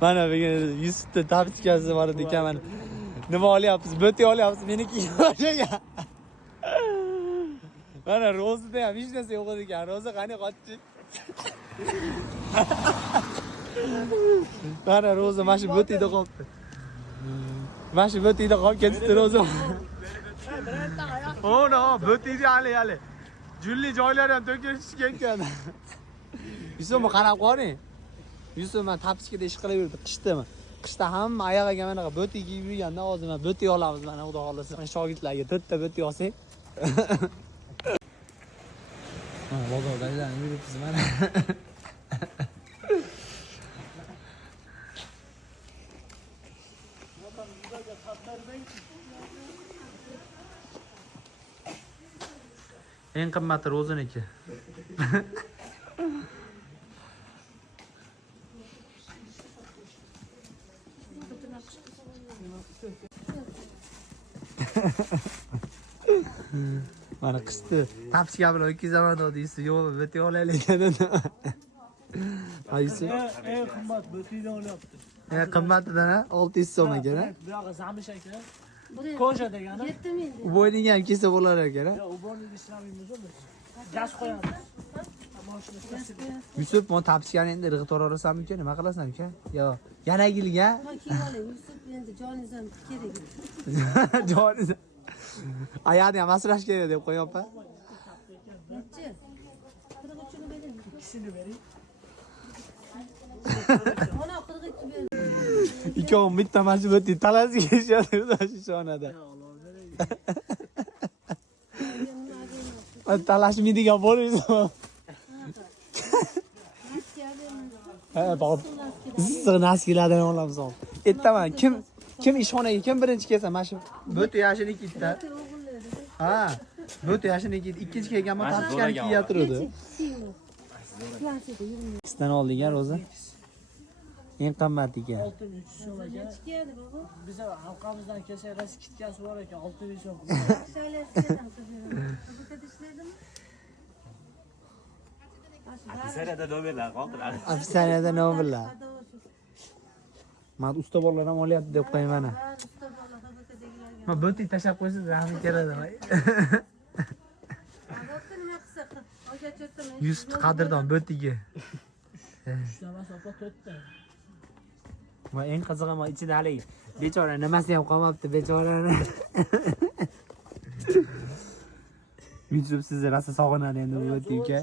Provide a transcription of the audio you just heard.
Mana bu Yusufda tabitkasi bor ekan mana. Nima olyapsiz? Bo'ti olyapsiz. Meniki yo'q. Mana Rozida ham hech narsa yo'q ekan. Roza qani qochdi. Mana Roza mana shu bo'tida qolibdi. Mana shu bo'tida qolib ketdi Roza. O no, bo'tida hali. Julli joylar ham to'kilishga ekan. Yusuf qarab qo'ring. Yusuf men tapiskada ish qilaverdi qishdami? Qishda hamma oyog'iga mana bo'ti kiyib yurganda hozir men bo'ti olamiz mana xudo xolasa. Shogirdlarga to'rtta bo'ti olsak. Mana bozorda aylanib yuribmiz mana. Eng qimmati Ro'ziniki. Mana qishdi. Tapsiga bilan 200 aman deysiz, yo'q, bo'ti olaylik dedi. Aysi. Eng qimmat bo'tini olyapti. Qimmatidan 600 so'm ekan. Bu yoqqa zamish ekan. Koja degani. 7000. U bo'yniga ham kelsa bo'lar ekan. Yo, u borni ishlamaymiz o'zi. Gaz qo'yamiz. Yusuf, men tapsigani endi rig'tor olasan ekan, nima qilasan ekan? Yo, yana kelga. Nima kiyib Yusuf endi joningizdan kerak. Joniz. Ayani ham asrash kerak deb qo'yapman. Nechi? 43 ni bering. Ikisini bering. Mana 42 bering. Ikkovim bitta mana shu bo'ti talasiga ishlatib shu shonada. Talashmaydigan bo'lmaysan. Ha, bop. Issiq naskilardan olamiz. Aytaman, kim ishxonaga kim birinchi kelsa, mana shu bo'ti yashinikida. Ha, bo'ti yashiniki ikkinchi kelganman, tapishgan kiyib turadi. Sizdan oldingan Roza. Eng qimmat ekan. 6300 so'm ekan. Kiyadi baba. Biz halqamizdan kelsa raskitkasi bor ekan 600 so'm. Seriyada nomerlar qoldiradi. Afisariyada nomerlar. Men usta bolalar ham olyapti deb qo'yaman. Men bo'ti tashab qo'ysiz, rahmi keladi. Yusuf qadrdon bo'tiga. Ishlamas opa 4 ta. Men eng qizig'i men ichida hali bechora nimasi ham qolmabdi, bechorani. Yusuf sizni rosa sog'inadi endi bu bo'tiga.